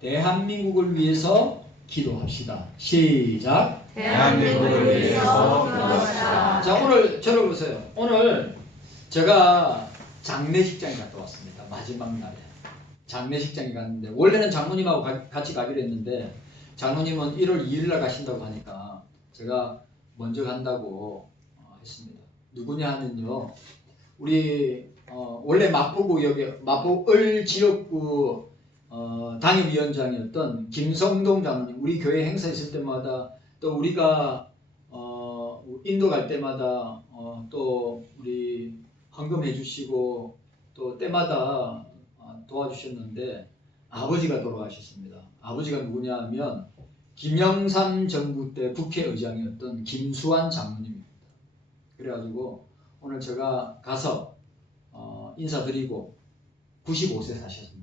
대한민국을 위해서 기도합시다. 시작. 대한민국을 위해서 기도합시다. 자, 오늘 저를 보세요. 오늘 제가 장례식장에 갔다 왔습니다. 마지막 날에 장례식장에 갔는데, 원래는 장로님하고 같이 가기로 했는데 장로님은 1월 2일 날 가신다고 하니까 제가 먼저 간다고 했습니다. 누구냐 하면요, 우리 원래 마포구역에 마포을 지역구 당협위원장이었던 김성동 장로님, 우리 교회 행사 있을 때마다, 또 우리가 인도 갈 때마다 또 우리 헌금해 주시고 또 때마다 도와주셨는데, 아버지가 돌아가셨습니다. 아버지가 누구냐 하면 김영삼 정부 때 국회의장이었던 김수환 장로님입니다. 그래가지고 오늘 제가 가서 인사드리고, 95세 사셨습니다.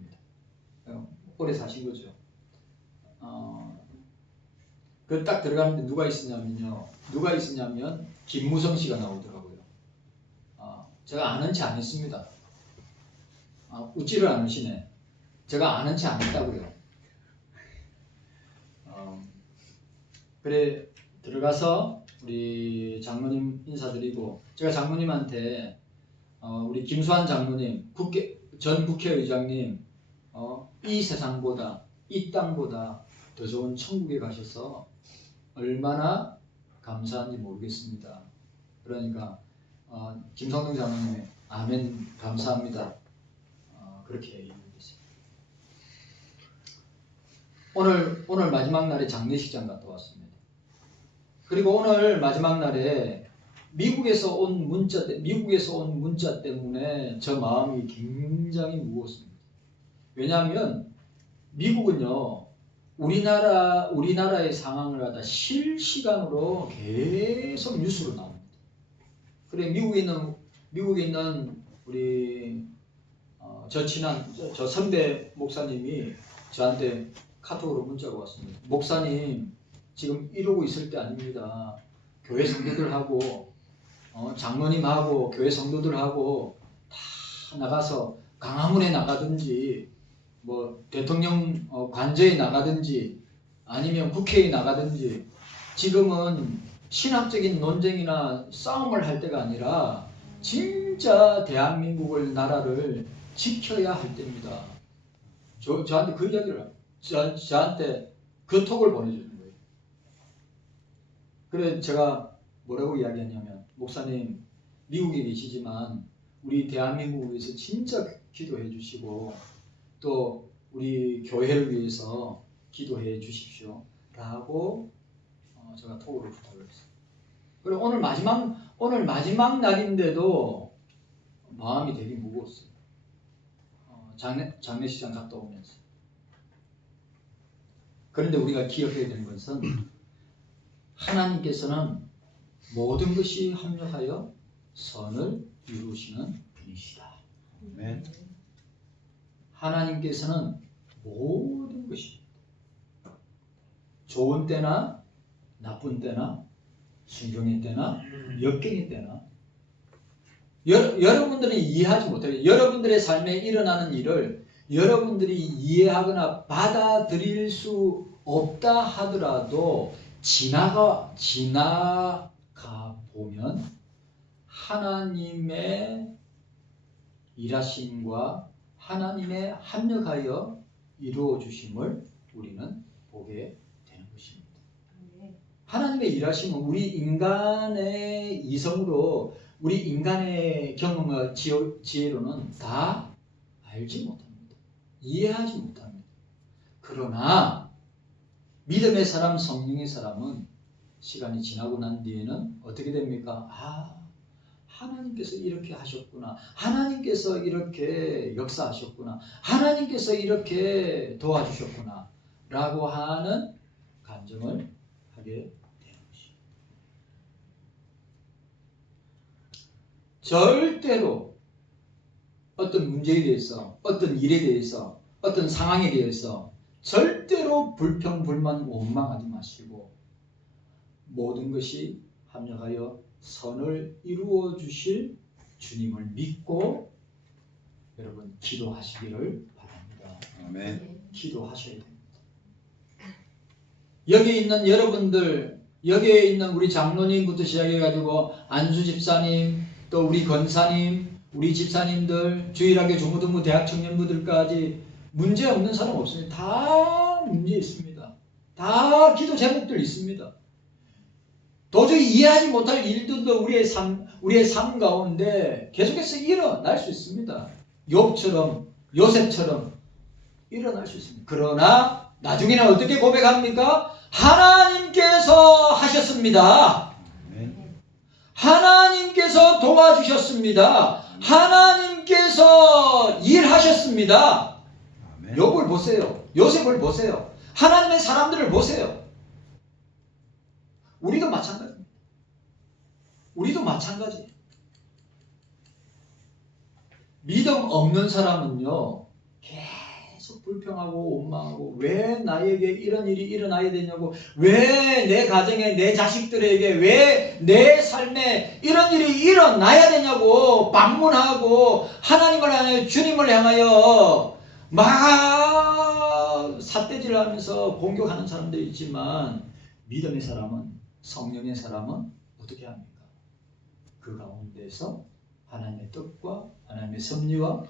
오래 사신 거죠. 그 딱 들어가는데 누가 있었냐면 김무성 씨가 나오더라고요. 제가 아는 체 안 했습니다. 웃지를 않으시네. 제가 아는 체 안 했다고요. 그래 들어가서 우리 장로님 인사드리고, 제가 장로님한테 우리 김수환 장로님, 전 국회의장님, 이 세상보다, 이 땅보다 더 좋은 천국에 가셔서 얼마나 감사한지 모르겠습니다. 그러니까 김성동 장로님이 아멘 감사합니다. 그렇게 얘기했어요. 오늘 마지막 날에 장례식장 갔다 왔습니다. 그리고 오늘 마지막 날에 미국에서 온 문자 때문에 저 마음이 굉장히 무거웠습니다. 왜냐하면 미국은요, 우리나라의 상황을 갖다 실시간으로 계속 뉴스로 나옵니다. 그래 미국에 있는 우리 저 선배 목사님이 저한테 카톡으로 문자가 왔습니다. 목사님, 지금 이러고 있을 때 아닙니다. 교회 성도들하고 장로님하고 교회 성도들하고 다 나가서 강화문에 나가든지, 뭐 대통령 관저에 나가든지, 아니면 국회에 나가든지, 지금은 신학적인 논쟁이나 싸움을 할 때가 아니라 진짜 대한민국을, 나라를 지켜야 할 때입니다. 저한테 그 이야기를, 저한테 그 톡을 보내주는 거예요. 그래 제가 뭐라고 이야기했냐면, 목사님, 미국에 계시지만 우리 대한민국을 위해서 진짜 기도해 주시고, 또 우리 교회를 위해서 기도해 주십시오 라고 제가 톡으로 부탁을 했어요. 그리고 오늘 마지막 날인데도 마음이 되게 무거웠어요. 장례식장 갔다 오면서. 그런데 우리가 기억해야 되는 것은, 하나님께서는 모든 것이 합력하여 선을 이루시는 분이시다. 네. 하나님께서는 모든 것이, 좋은 때나 나쁜 때나 순종의 때나 역경의 때나, 여러분들이 이해하지 못해요. 여러분들의 삶에 일어나는 일을 여러분들이 이해하거나 받아들일 수 없다 하더라도 지나가 보면 하나님의 일하심과 하나님의 합력하여 이루어 주심을 우리는 보게 되는 것입니다. 하나님의 일하심은 우리 인간의 이성으로, 우리 인간의 경험과 지혜로는 다 알지 못합니다. 이해하지 못합니다. 그러나 믿음의 사람, 성령의 사람은 시간이 지나고 난 뒤에는 어떻게 됩니까? 하나님께서 이렇게 하셨구나, 하나님께서 이렇게 역사하셨구나, 하나님께서 이렇게 도와주셨구나 라고 하는 감정을 하게 되는 것입니다. 절대로 어떤 문제에 대해서, 어떤 일에 대해서, 어떤 상황에 대해서 절대로 불평, 불만, 원망하지 마시고, 모든 것이 합력하여 선을 이루어 주실 주님을 믿고 여러분 기도하시기를 바랍니다. 아멘. 기도하셔야 됩니다. 여기 있는 여러분들, 여기에 있는 우리 장로님부터 시작해가지고 안수 집사님, 또 우리 권사님, 우리 집사님들, 주일학교 중고등부 대학 청년부들까지 문제 없는 사람 없습니다. 다 문제 있습니다. 다 기도 제목들 있습니다. 도저히 이해하지 못할 일들도 우리의 삶 가운데 계속해서 일어날 수 있습니다. 욥처럼, 요셉처럼 일어날 수 있습니다. 그러나 나중에는 어떻게 고백합니까? 하나님께서 하셨습니다. 하나님께서 도와주셨습니다. 하나님께서 일하셨습니다. 욥을 보세요. 요셉을 보세요. 하나님의 사람들을 보세요. 우리도 마찬가지입니다. 우리도 마찬가지예요. 믿음 없는 사람은요, 계속 불평하고 원망하고, 왜 나에게 이런 일이 일어나야 되냐고, 왜 내 가정에 내 자식들에게, 왜 내 삶에 이런 일이 일어나야 되냐고 반문하고, 하나님을 향하여, 주님을 향하여 막 삿대질을 하면서 공격하는 사람들이 있지만, 믿음의 사람은, 성령의 사람은 어떻게 합니까? 그 가운데서 하나님의 뜻과 하나님의 섭리와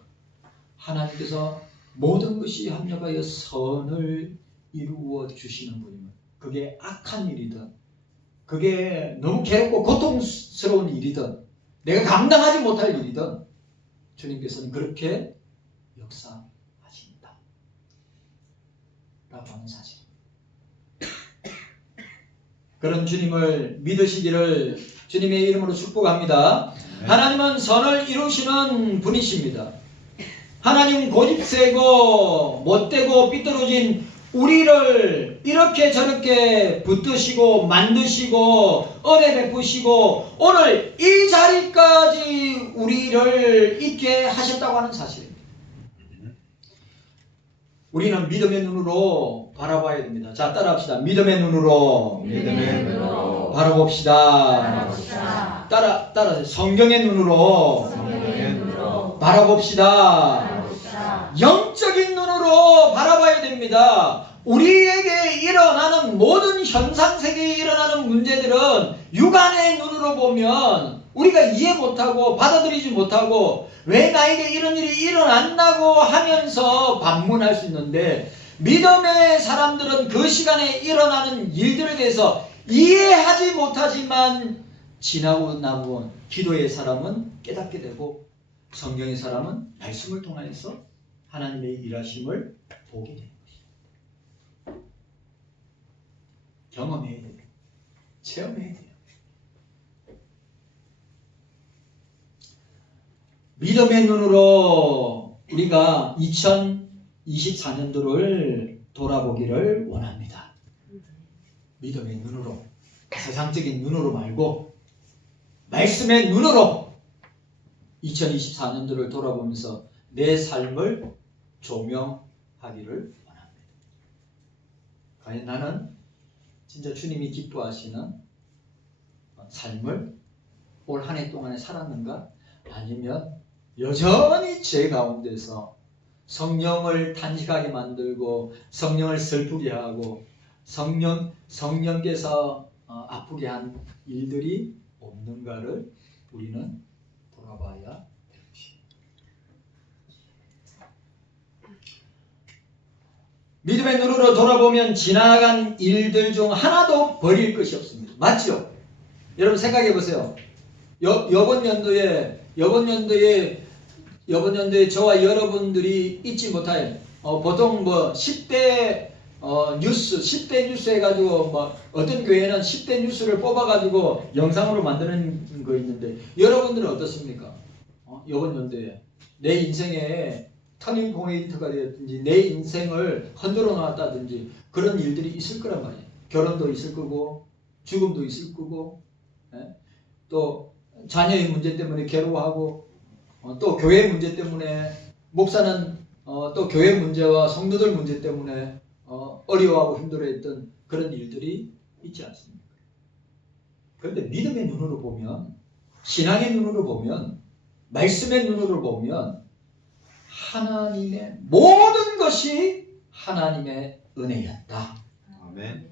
하나님께서 모든 것이 합력하여 선을 이루어 주시는 분이면, 그게 악한 일이든, 그게 너무 괴롭고 고통스러운 일이든, 내가 감당하지 못할 일이든, 주님께서는 그렇게 역사하신다 라고 하는 사실. 그런 주님을 믿으시기를 주님의 이름으로 축복합니다. 하나님은 선을 이루시는 분이십니다. 하나님 고집세고 못되고 삐뚤어진 우리를 이렇게 저렇게 붙드시고 만드시고 은혜 베푸시고 오늘 이 자리까지 우리를 있게 하셨다고 하는 사실입니다. 우리는 믿음의 눈으로 바라봐야 됩니다. 자, 따라합시다. 믿음의 눈으로 바라봅시다. 따라 성경의 눈으로 바라봅시다. 영적인 눈으로 바라봐야 됩니다. 우리에게 일어나는 모든 현상 세계에 일어나는 문제들은 육안의 눈으로 보면 우리가 이해 못하고 받아들이지 못하고 왜 나에게 이런 일이 일어났나고 하면서 반문할 수 있는데, 믿음의 사람들은 그 시간에 일어나는 일들에 대해서 이해하지 못하지만 지나고 나면 기도의 사람은 깨닫게 되고 성경의 사람은 말씀을 통해서 하나님의 일하심을 보게 되는 것입니다. 경험해야 돼요. 체험해야 돼요. 믿음의 눈으로 우리가 2024년도를 돌아보기를 원합니다. 믿음의 눈으로, 세상적인 눈으로 말고 말씀의 눈으로 2024년도를 돌아보면서 내 삶을 조명하기를 원합니다. 과연 나는 진짜 주님이 기뻐하시는 삶을 올 한 해 동안에 살았는가? 아니면 여전히 죄 가운데서 성령을 탄식하게 만들고 성령을 슬프게 하고 성령께서 아프게 한 일들이 없는가를 우리는 돌아봐야 될 것입니다. 믿음의 눈으로 돌아보면 지나간 일들 중 하나도 버릴 것이 없습니다. 맞죠? 여러분 생각해 보세요. 이번 연도에 저와 여러분들이 잊지 못할 보통 10대 뉴스 해가지고 어떤 교회는 10대 뉴스를 뽑아가지고 영상으로 만드는 거 있는데, 여러분들은 어떻습니까? 이번 연도에 내 인생에 터닝 포인트가 되었든지 내 인생을 흔들어 놨다든지 그런 일들이 있을 거란 말이에요. 결혼도 있을 거고 죽음도 있을 거고, 또 자녀의 문제 때문에 괴로워하고, 또 교회 문제 때문에 목사는 또 교회 문제와 성도들 문제 때문에 어려워하고 힘들어했던 그런 일들이 있지 않습니까? 그런데 믿음의 눈으로 보면, 신앙의 눈으로 보면, 말씀의 눈으로 보면 하나님의 모든 것이 하나님의 은혜였다. 아멘.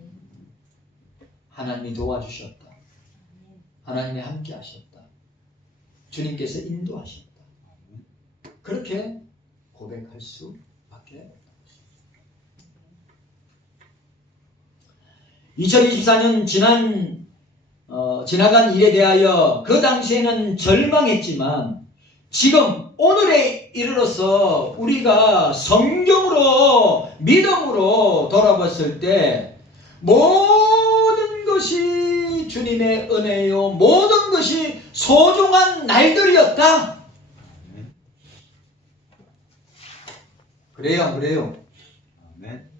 하나님이 도와주셨다. 하나님이 함께 하셨다. 주님께서 인도하셨다. 그렇게 고백할 수밖에 없다. 2024년 지나간 일에 대하여 그 당시에는 절망했지만 지금 오늘에 이르러서 우리가 성경으로 믿음으로 돌아봤을 때 모든 것이 주님의 은혜요, 모든 것이 소중한 날들이었다. 그래요, 안 그래요? 아멘.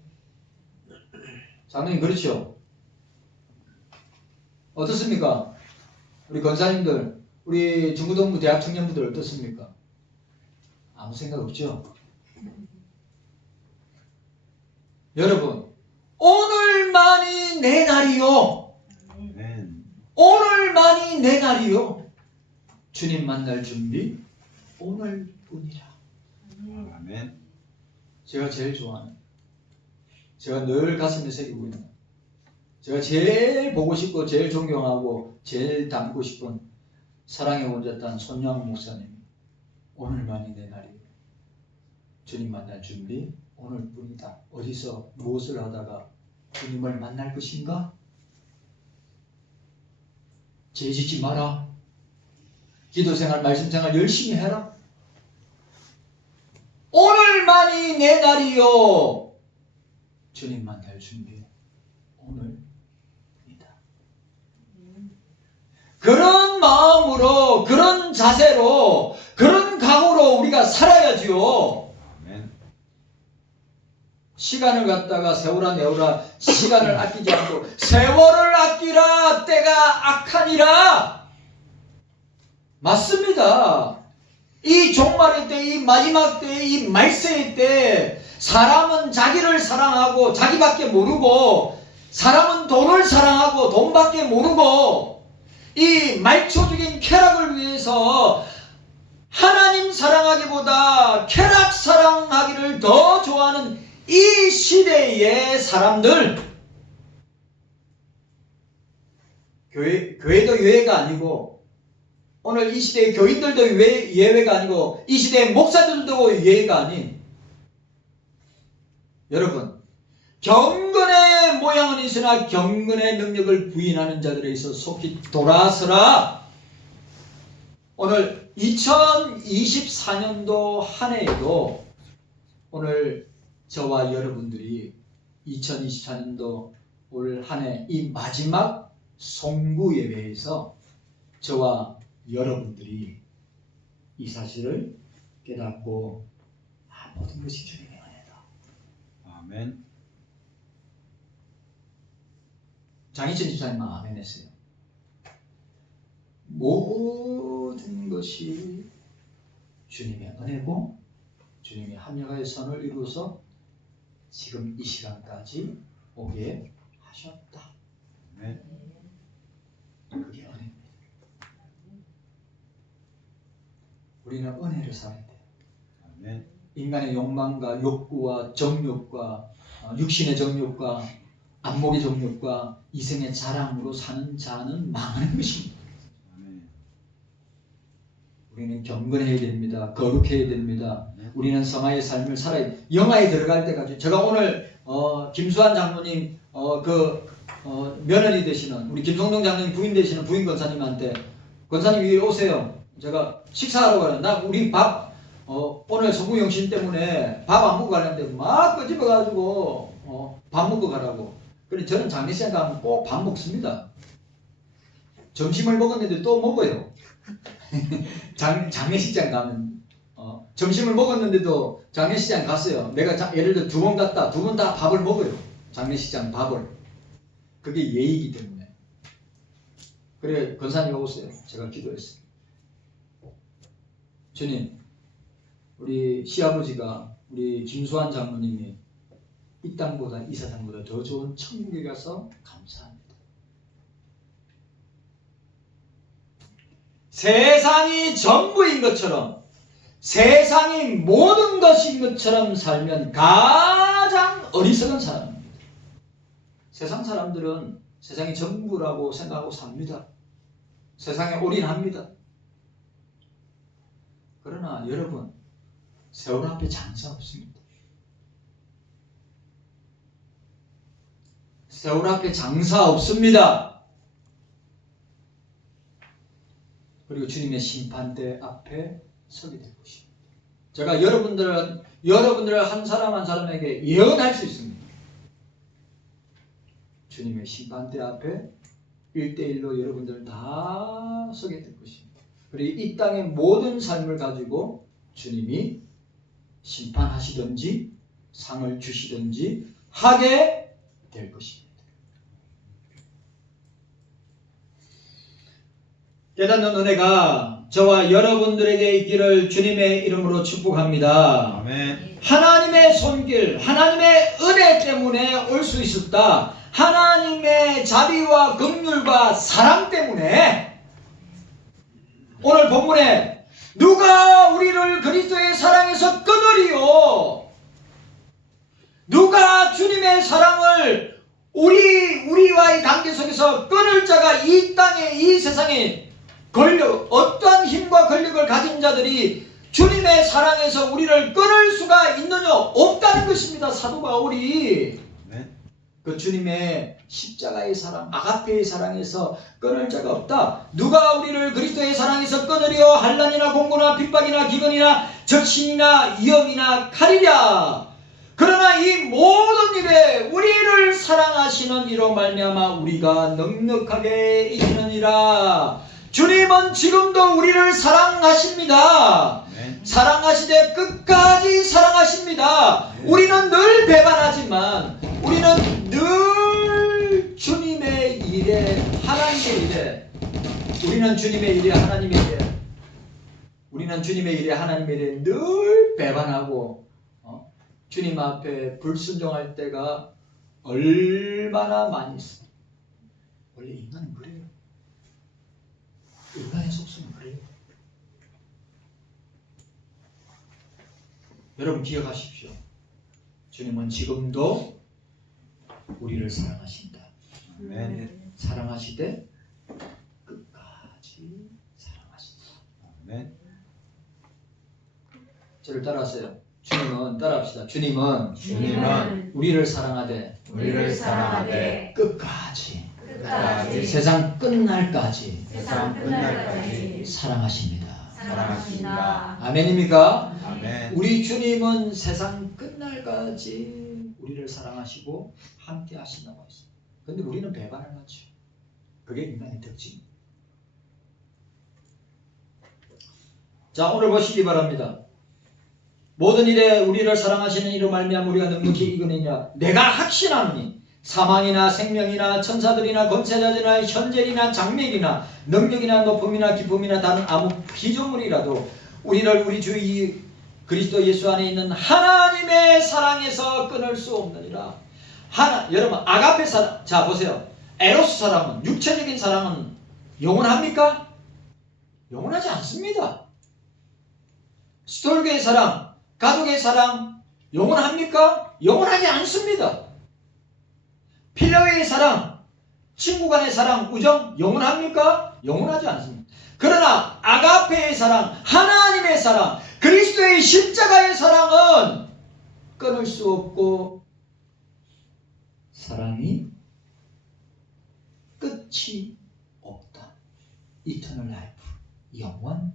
장로님 그렇죠? 어떻습니까? 우리 권사님들, 우리 중고등부 대학 청년분들 어떻습니까? 아무 생각 없죠? 여러분, 오늘만이 내 날이요. 아멘. 오늘만이 내 날이요. 주님 만날 준비 오늘뿐이라. 아멘. 제가 제일 좋아하는, 제가 늘 가슴에 새기고 있는, 제가 제일 보고 싶고 제일 존경하고 제일 닮고 싶은 사랑의 원자탄 손양 목사님, 오늘만이 내 날이요. 주님 만날 준비 오늘뿐이다. 어디서 무엇을 하다가 주님을 만날 것인가? 죄짓지 마라. 기도생활, 말씀생활 열심히 해라. 오늘만이 내 날이요. 주님 만날 준비 오늘이다. 그런 마음으로, 그런 자세로, 그런 각오로 우리가 살아야지요. 아멘. 시간을 갖다가 세월아 내오라, 시간을 아끼지 않고 세월을 아끼라, 때가 악하니라. 맞습니다. 이 종말의 때, 이 마지막 때, 이 말세의 때 사람은 자기를 사랑하고 자기밖에 모르고, 사람은 돈을 사랑하고 돈밖에 모르고, 이 말초적인 쾌락을 위해서 하나님 사랑하기보다 쾌락 사랑하기를 더 좋아하는 이 시대의 사람들, 교회도 예외가 아니고, 오늘 이 시대의 교인들도 예외가 아니고, 이 시대의 목사들도 예외가 아닌, 여러분, 경건의 모양은 있으나 경건의 능력을 부인하는 자들에 있어 속히 돌아서라. 오늘 2024년도 한 해에도 오늘 저와 여러분들이 2024년도 올 한 해 이 마지막 송구 예배에서 저와 여러분들이 이 사실을 깨닫고 모든 것이 주님의 은혜다. 아멘. 장희천 집사님 아멘 했어요. 모든 것이 주님의 은혜고 주님이 합력하여 선을 이루어서 지금 이 시간까지 오게 하셨다. 아멘. 그게 은혜입니다. 우리는 은혜를 살아야 돼요. 아멘. 인간의 욕망과 욕구와 정욕과 육신의 정욕과 안목의 정욕과 이생의 자랑으로 사는 자는 망하는 것입니다. 아멘. 우리는 경건해야 됩니다. 거룩해야 됩니다. 우리는 성화의 삶을 살아야 돼요. 영화에 들어갈 때까지. 제가 오늘 김수환 장로님 며느리 되시는 우리 김성동 장로님 부인 되시는 부인 권사님한테, 권사님 위에 오세요. 제가 식사하러 가는데, 우리 밥 오늘 성구영신 때문에 밥 안 먹고 가는데 막 끄집어가지고 밥 먹고 가라고. 그래 저는 장례식장 가면 꼭 밥 먹습니다. 점심을 먹었는데 또 먹어요. 장례식장 가면 점심을 먹었는데도 장례식장 갔어요. 내가 예를 들어 2번 갔다, 2번 다 밥을 먹어요. 장례식장 밥을. 그게 예의이기 때문에. 그래 권사님 오세요. 제가 기도했어요. 주님, 우리 시아버지가 우리 김수환 장로님이 이 땅보다 이 세상보다 더 좋은 천국에 가서 감사합니다. 세상이 전부인 것처럼, 세상이 모든 것인 것처럼 살면 가장 어리석은 사람입니다. 세상 사람들은 세상이 전부라고 생각하고 삽니다. 세상에 올인합니다. 그러나 여러분, 세월 앞에 장사 없습니다. 세월 앞에 장사 없습니다. 그리고 주님의 심판대 앞에 서게 될 것입니다. 제가 여러분들 한 사람 한 사람에게 예언할 수 있습니다. 주님의 심판대 앞에 1대1로 여러분들 다 서게 될 것입니다. 그리고 이 땅의 모든 삶을 가지고 주님이 심판하시든지 상을 주시든지 하게 될 것입니다. 깨닫는 은혜가 저와 여러분들에게 있기를 주님의 이름으로 축복합니다. 아멘. 하나님의 손길, 하나님의 은혜 때문에 올 수 있었다. 하나님의 자비와 긍휼과 사랑 때문에 오늘 본문에 누가 우리를 그리스도의 사랑에서 끊으리요? 누가 주님의 사랑을 우리와의 관계 속에서 끊을 자가 이 땅에 이 세상에 어떠한 힘과 권력을 가진 자들이 주님의 사랑에서 우리를 끊을 수가 있느냐? 없다는 것입니다. 사도 바울이 그 주님의 십자가의 사랑, 아가페의 사랑에서 끊을 자가 없다. 누가 우리를 그리스도의 사랑에서 끊으려? 환난이나 공고나 핍박이나 기근이나 적신이나 위험이나 칼이랴. 그러나 이 모든 일에 우리를 사랑하시는 이로 말미암아 우리가 넉넉하게 이기느니라. 주님은 지금도 우리를 사랑하십니다. 사랑하시되 끝까지 사랑하십니다. 우리는 늘 배반하지만 우리는 늘 주님의 일에, 하나님의 일에, 우리는 주님의 일에, 하나님의 일에, 우리는 주님의 일에, 하나님의 일에 늘 배반하고 주님 앞에 불순종할 때가 얼마나 많이 있어요. 원래 인간은 그래요. 인간의 속성은 그래요. 여러분 기억하십시오. 주님은 지금도 우리를 사랑하신다. 아멘. 사랑하시되 끝까지 사랑하신다. 아멘. 저를 따라하세요. 주님은 따라합시다. 주님은 우리를 사랑하되 끝까지 세상 세상 끝날까지 사랑하십니다. 아멘입니까? 아멘. 우리 주님은 세상 끝날까지 우리를 사랑하시고 함께 하신다고 했어요. 근데 우리는 배반을 하죠. 그게 인간의 특징입니다. 자, 오늘 보시기 바랍니다. 모든 일에 우리를 사랑하시는 이로 말미암아 우리가 넉넉히 이기느냐. 내가 확신하노니 사망이나 생명이나 천사들이나 권세자들이나 현재이나 장래이나 능력이나 높음이나 기쁨이나 다른 아무 피조물이라도 우리를 우리 주 그리스도 예수 안에 있는 하나님의 사랑에서 끊을 수 없느니라. 여러분 아가페 사랑, 자 보세요. 에로스 사랑은, 육체적인 사랑은 영원합니까? 영원하지 않습니다. 스톨게의 사랑, 가족의 사랑 영원합니까? 영원하지 않습니다. 필러의 사랑, 친구 간의 사랑, 우정 영원합니까? 영원하지 않습니다. 그러나 아가페의 사랑, 하나님의 사랑, 그리스도의 십자가의 사랑은 끊을 수 없고 사랑이 끝이 없다. 이터널 라이프, 영원하다.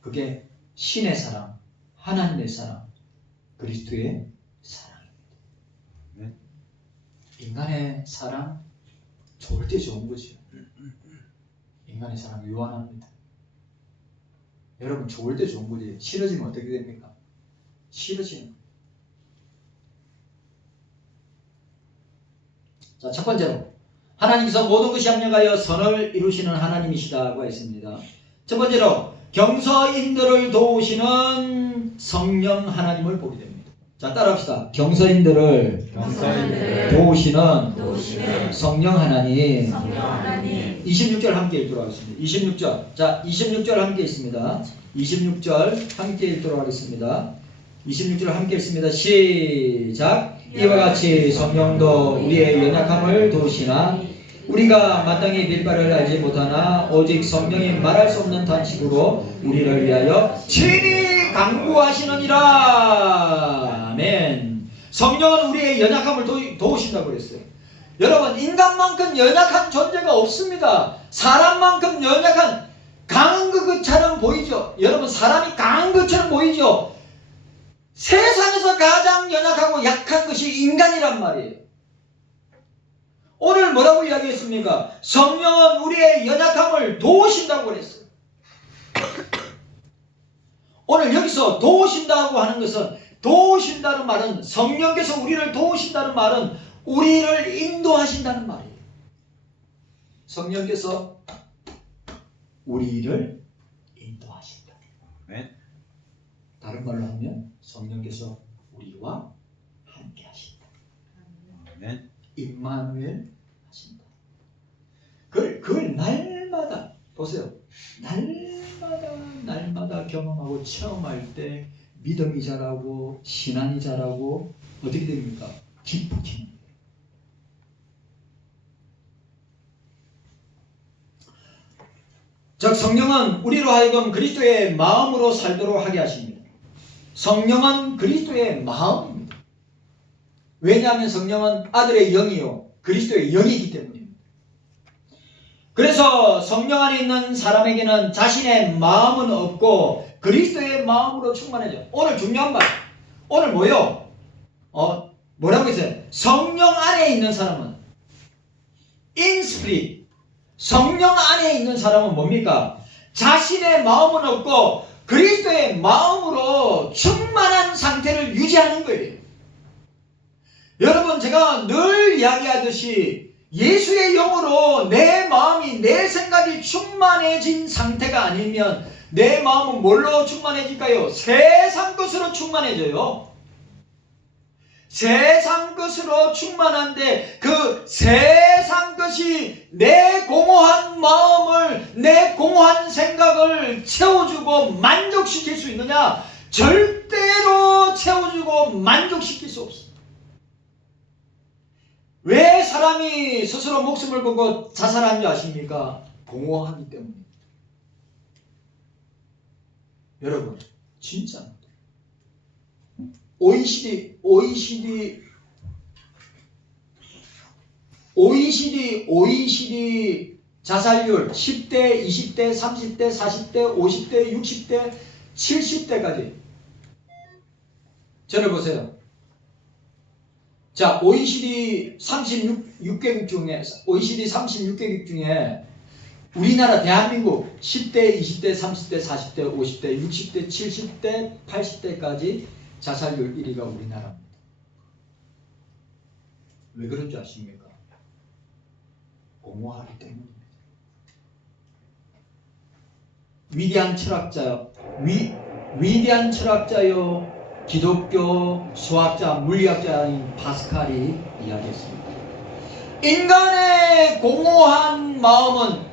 그게 신의 사랑, 하나님의 사랑, 그리스도의 사랑입니다. 네. 인간의 사랑 좋을 때 좋은 거죠. 인간의 사랑 유한합니다. 여러분 좋을 때 좋은 거지. 싫어지면 어떻게 됩니까? 싫어지는. 자, 첫 번째로 하나님께서 모든 것이 합력하여 선을 이루시는 하나님이시다고 했습니다. 첫 번째로 경서인들을 도우시는 성령 하나님을 보게 됩니다. 자, 따라합시다. 경서인들을 도우시는 성령 하나님. 26절 함께 읽도록 하겠습니다. 26절. 자, 26절 함께 있습니다. 26절 함께 읽도록 하겠습니다. 26절 함께 읽습니다. 시작. 이와 같이 성령도 우리의 연약함을 도우시나 우리가 마땅히 빌바를 알지 못하나 오직 성령이 말할 수 없는 탄식으로 우리를 위하여 친히 간구하시느니라. 아멘. 성령은 우리의 연약함을 도우신다고 그랬어요. 여러분, 인간만큼 연약한 존재가 없습니다. 사람만큼 연약한 강한 것처럼 보이죠. 여러분, 사람이 강한 것처럼 보이죠. 세상에서 가장 연약하고 약한 것이 인간이란 말이에요. 오늘 뭐라고 이야기했습니까? 성령은 우리의 연약함을 도우신다고 그랬어요. 오늘 여기서 도우신다고 하는 것은, 도우신다는 말은, 성령께서 우리를 도우신다는 말은 우리를 인도하신다는 말이에요. 성령께서 우리를 인도하신다. 네. 다른 말로 하면 성령께서 우리와 함께 하신다. 네. 임마누엘 하신다. 그걸 날마다 보세요. 날마다 경험하고 체험할 때 믿음이 자라고 신앙이 자라고 어떻게 됩니까? 기쁘게. 즉 성령은 우리로 하여금 그리스도의 마음으로 살도록 하게 하십니다. 성령은 그리스도의 마음입니다. 왜냐하면 성령은 아들의 영이요 그리스도의 영이기 때문입니다. 그래서 성령 안에 있는 사람에게는 자신의 마음은 없고 그리스도의 마음으로 충만해져. 오늘 중요한 말. 오늘 뭐요? 뭐라고 했어요? 성령 안에 있는 사람은 in spirit. 성령 안에 있는 사람은 뭡니까? 자신의 마음은 없고 그리스도의 마음으로 충만한 상태를 유지하는 거예요. 여러분, 제가 늘 이야기하듯이 예수의 영으로 내 마음이, 내 생각이 충만해진 상태가 아니면 내 마음은 뭘로 충만해질까요? 세상 것으로 충만해져요. 세상 것으로 충만한데 그 세상 것이 내 공허한 마음을, 내 공허한 생각을 채워주고 만족시킬 수 있느냐? 절대로 채워주고 만족시킬 수 없습니다. 왜 사람이 스스로 목숨을 걸고 자살하는 줄 아십니까? 공허하기 때문입니다. 여러분, 진짜 OECD 자살률 10대, 20대, 30대, 40대, 50대, 60대, 70대까지 전해보세요. 자, OECD 36개국 중에 우리나라 대한민국 10대, 20대, 30대, 40대, 50대, 60대, 70대, 80대까지 자살률 1위가 우리나라입니다. 왜 그런 줄 아십니까? 공허하기 때문입니다. 위대한 철학자요 기독교 수학자, 물리학자인 파스칼이 이야기했습니다. 인간의 공허한 마음은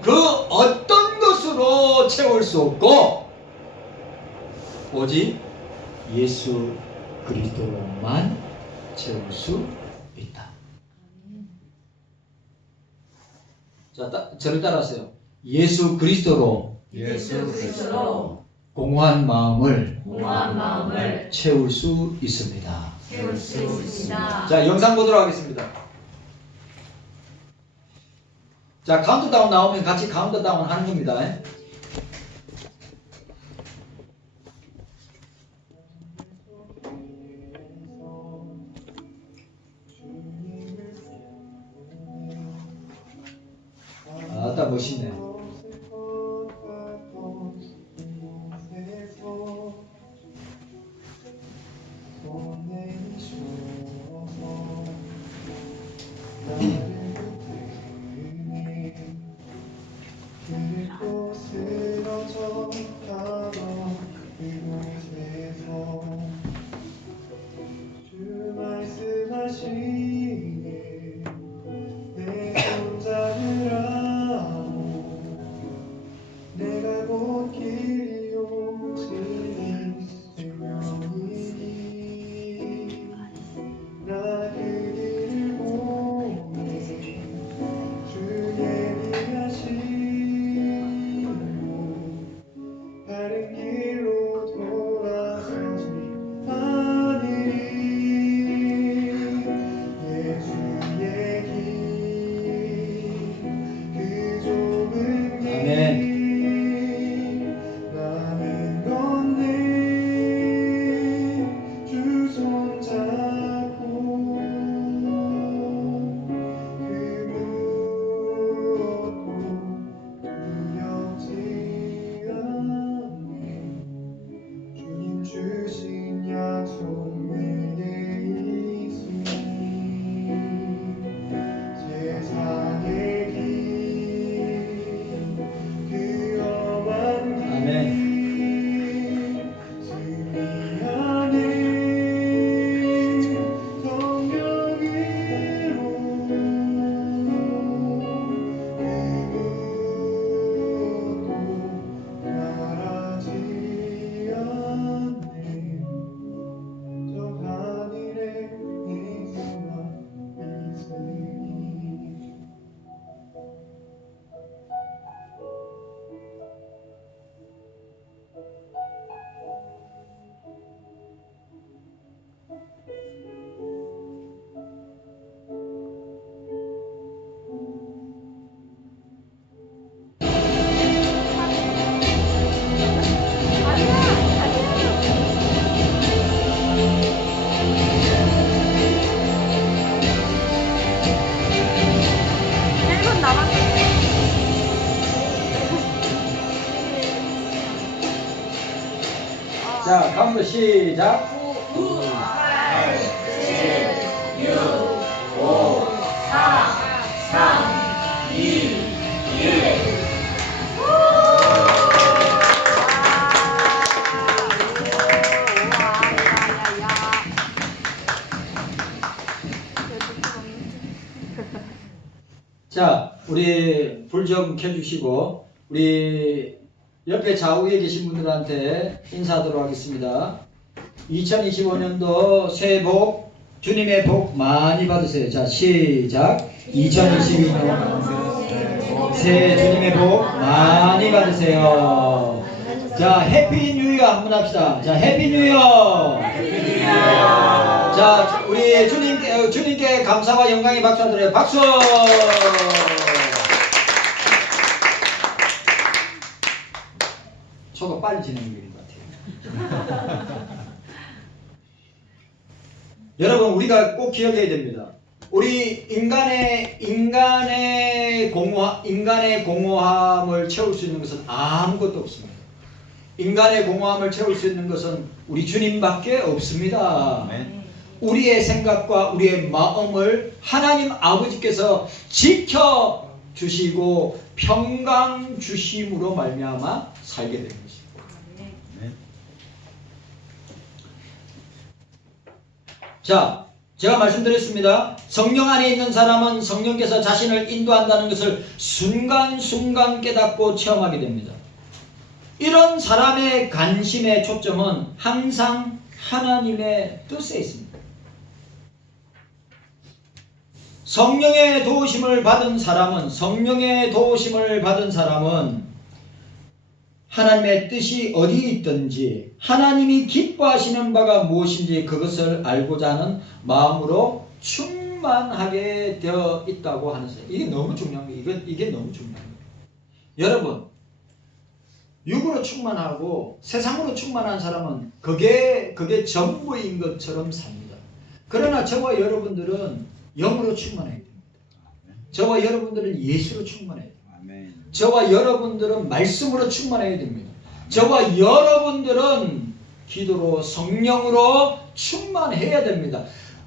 그 어떤 것으로 채울 수 없고 오직 예수 그리스도로만 채울 수 있다. 자, 저를 따라하세요. 예수 그리스도로 공허한 마음을 채울 수 있습니다. 자, 영상 보도록 하겠습니다. 자, 카운트다운 나오면 같이 카운트다운 하는 겁니다. 아따, 멋있네. 자, 카운트 시작. 9, 8, 7, 6, 5, 4, 3, 2, 1. 자, 우리 불 좀 켜주시고 우리 옆에 좌우에 계신 분들한테 인사하도록 하겠습니다. 2025년도 새해 복, 주님의 복 많이 받으세요. 자, 시작. 2022년 새해 주님의 복 많이 받으세요. 자, 해피 뉴 이어 한번 합시다. 자, 해피 뉴 이어. 자, 우리 주님께 감사와 영광의 박수 드려요. 박수! 저거 빨리 진행되는 것 같아요. 여러분, 우리가 꼭 기억해야 됩니다. 우리 인간의 공허함을 채울 수 있는 것은 아무것도 없습니다. 인간의 공허함을 채울 수 있는 것은 우리 주님밖에 없습니다. 아멘. 우리의 생각과 우리의 마음을 하나님 아버지께서 지켜 주시고 평강 주심으로 말미암아 살게 되는 것입니다. 아멘. 자, 제가 말씀드렸습니다. 성령 안에 있는 사람은 성령께서 자신을 인도한다는 것을 순간순간 깨닫고 체험하게 됩니다. 이런 사람의 관심의 초점은 항상 하나님의 뜻에 있습니다. 성령의 도우심을 받은 사람은 하나님의 뜻이 어디 있든지 하나님이 기뻐하시는 바가 무엇인지 그것을 알고자 하는 마음으로 충만하게 되어 있다고 하는 사람. 이게 너무 중요한 거예요. 이게 너무 중요한 거예요. 여러분, 육으로 충만하고 세상으로 충만한 사람은 그게 전부인 것처럼 삽니다. 그러나 저와 여러분들은 영으로 충만해야 됩니다. 저와 여러분들은 예수로 충만해야 됩니다. 아멘. 저와 여러분들은 말씀으로 충만해야 됩니다. 저와 여러분들은 기도로 성령으로 충만해야 됩니다.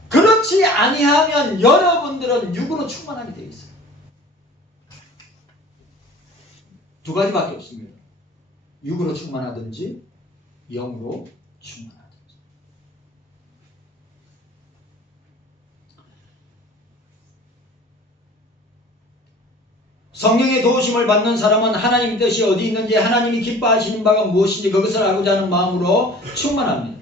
그렇지 아니하면 여러분들은 육으로 충만하게 되어 있어요. 두 가지밖에 없습니다. 육으로 충만하든지 영으로 충만하든지. 성령의 도우심을 받는 사람은 하나님 뜻이 어디 있는지 하나님이 기뻐하시는 바가 무엇인지 그것을 알고자 하는 마음으로 충만합니다.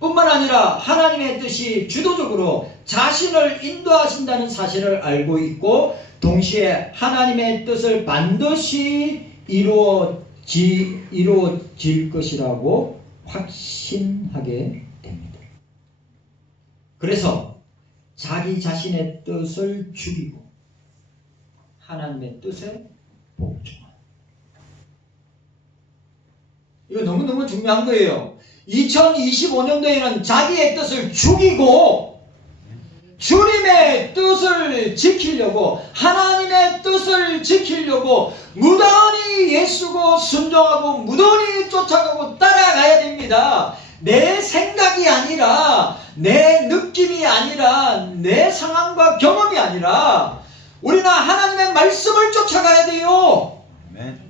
뿐만 아니라 하나님의 뜻이 주도적으로 자신을 인도하신다는 사실을 알고 있고 동시에 하나님의 뜻을 반드시 이루어질 것이라고 확신하게 됩니다. 그래서 자기 자신의 뜻을 죽이고 하나님의 뜻에 복종하는. 이거 너무너무 중요한 거예요. 2025년도에는 자기의 뜻을 죽이고 주님의 뜻을 지키려고 하나님의 뜻을 지키려고 무던히 예수고 순종하고 무던히 쫓아가고 따라가야 됩니다. 내 생각이 아니라 내 느낌이 아니라 내 상황과 경험이 아니라 우리는 하나님의 말씀을 쫓아가야 돼요. 아멘.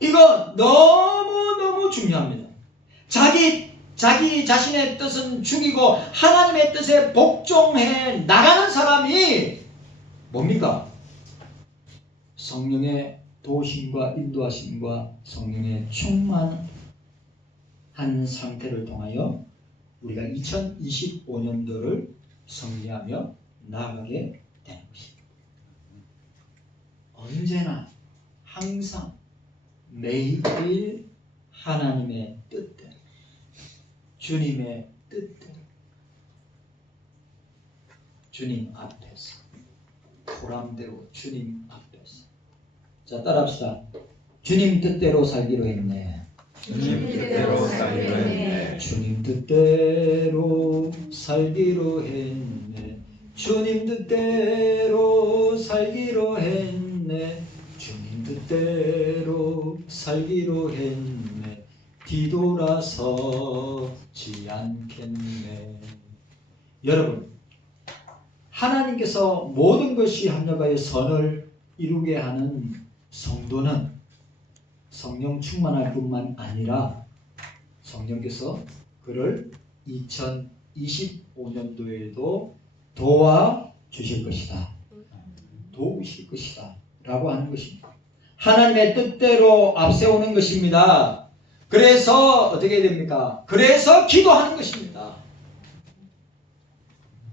이거 너무너무 중요합니다. 자기 자신의 뜻은 죽이고 하나님의 뜻에 복종해 나가는 사람이 뭡니까? 성령의 도우심과 인도하심과 성령의 충만한 상태를 통하여 우리가 2025년도를 승리하며 나아가게 되는 것입니다. 언제나 항상 매일 하나님의 뜻대로 주님의 뜻대로 주님 앞에서 보람대로 주님 앞에서 자 따라합시다. 주님 뜻대로 살기로 했네. 주님 뜻대로 살기로 했네. 주님 뜻대로 살기로 했네. 주님 뜻대로 살기로 했네. 주님 뜻대로 살기로 했네. 뒤돌아서지 않겠네. 여러분, 하나님께서 모든 것이 합력하여 선을 이루게 하는 성도는 성령 충만할 뿐만 아니라 성령께서 그를 2025년도에도 도와주실 것이다. 도우실 것이다. 라고 하는 것입니다. 하나님의 뜻대로 앞세우는 것입니다. 그래서 어떻게 됩니까? 그래서 기도하는 것입니다.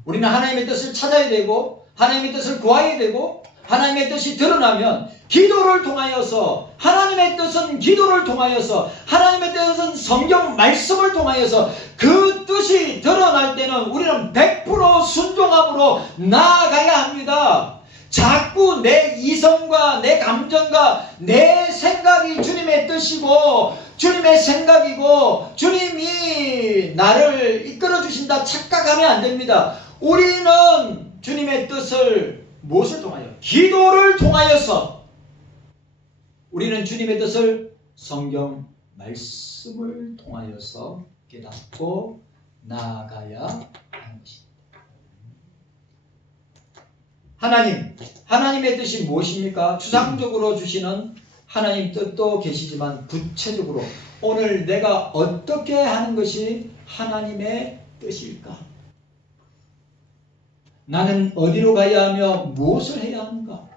우리는 하나님의 뜻을 찾아야 되고 하나님의 뜻을 구해야 되고 하나님의 뜻이 드러나면 기도를 통하여서 하나님의 뜻은 기도를 통하여서 하나님의 뜻은 성경 말씀을 통하여서 그 뜻이 드러날 때는 우리는 100% 순종함으로 나아가야 합니다. 자꾸 내 이성과 내 감정과 내 생각이 주님의 뜻이고 주님의 생각이고 주님이 나를 이끌어 주신다 착각하면 안 됩니다. 우리는 주님의 뜻을 무엇을 통하여? 기도를 통하여서 우리는 주님의 뜻을 성경 말씀을 통하여서 깨닫고 나아가야 하는 것입니다. 하나님의 뜻이 무엇입니까? 추상적으로 주시는 하나님 뜻도 계시지만 구체적으로 오늘 내가 어떻게 하는 것이 하나님의 뜻일까? 나는 어디로 가야 하며 무엇을 해야 하는가?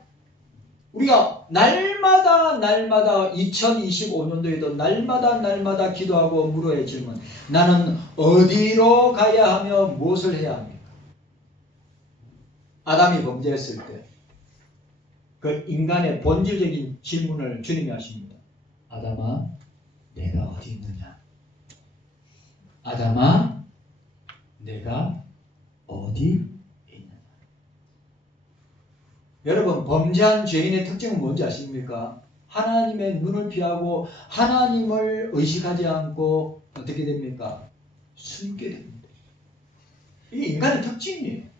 우리가 날마다 2025년도에도 날마다 기도하고 물어야 질문. 나는 어디로 가야 하며 무엇을 해야 합니까? 아담이 범죄했을 때 그 인간의 본질적인 질문을 주님이 하십니다. 아담아, 내가 어디 있느냐? 아담아, 내가 어디 있느냐? 여러분, 범죄한 죄인의 특징은 뭔지 아십니까? 하나님의 눈을 피하고 하나님을 의식하지 않고 어떻게 됩니까? 숨게 됩니다. 이게 인간의 특징이에요.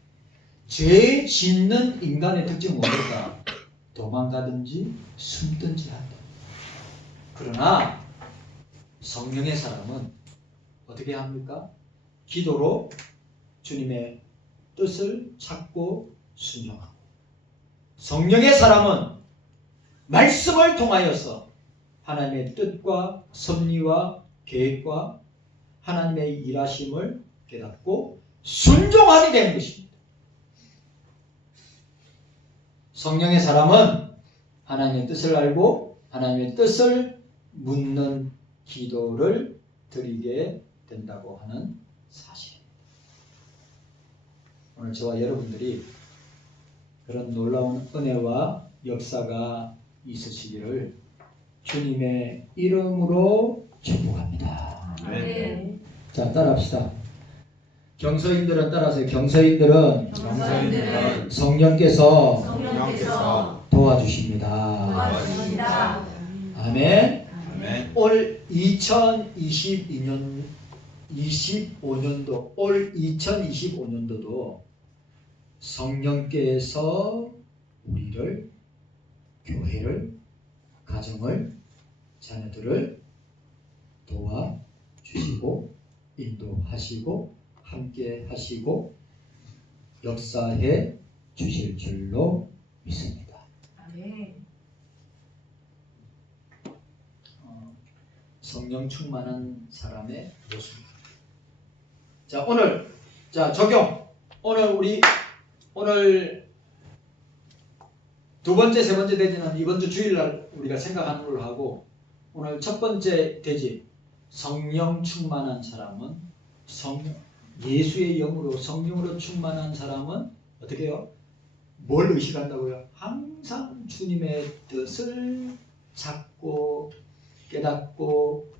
죄 짓는 인간의 특징은 뭡니까? 도망가든지 숨든지 한다. 그러나 성령의 사람은 어떻게 합니까? 기도로 주님의 뜻을 찾고 순종하고, 성령의 사람은 말씀을 통하여서 하나님의 뜻과 섭리와 계획과 하나님의 일하심을 깨닫고 순종하게 되는 것입니다. 성령의 사람은 하나님의 뜻을 알고 하나님의 뜻을 묻는 기도를 드리게 된다고 하는 사실입니다. 오늘 저와 여러분들이 그런 놀라운 은혜와 역사가 있으시기를 주님의 이름으로 축복합니다. 아멘. 자, 따라합시다. 경서인들은 따라하세요. 경서인들은 성령께서 도와주십니다. 도와주십니다. 아멘. 아멘. 올 2025년도도 성령께서 우리를, 교회를, 가정을, 자녀들을 도와주시고 인도하시고 함께 하시고 역사해 주실 줄로 믿습니다. 아멘. 성령 충만한 사람의 모습. 자, 오늘 적용. 오늘 두 번째, 세 번째 대지는 이번 주 주일날 우리가 생각하는 걸로 하고, 오늘 첫 번째 대지, 성령 충만한 사람은 예수의 영으로 성령으로 충만한 사람은 어떻게 해요? 뭘 의식한다고요? 항상 주님의 뜻을 찾고 깨닫고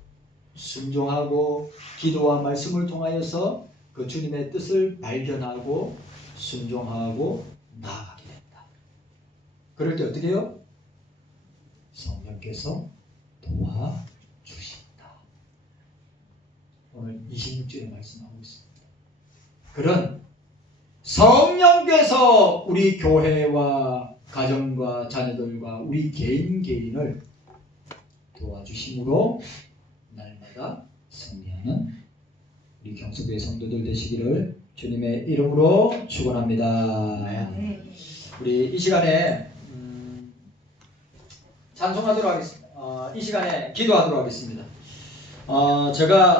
순종하고 기도와 말씀을 통하여서 그 주님의 뜻을 발견하고 순종하고 나아가게 된다. 그럴 때 어떻게 해요? 성령께서 도와주신다. 오늘 26절에 말씀하고 있습니다. 그런 성령께서 우리 교회와 가정과 자녀들과 우리 개인을 도와주심으로 날마다 승리하는 우리 경수교회 성도들 되시기를 주님의 이름으로 축원합니다. 네. 우리 이 시간에 찬송하도록 하겠습니다. 이 시간에 기도하도록 하겠습니다. 제가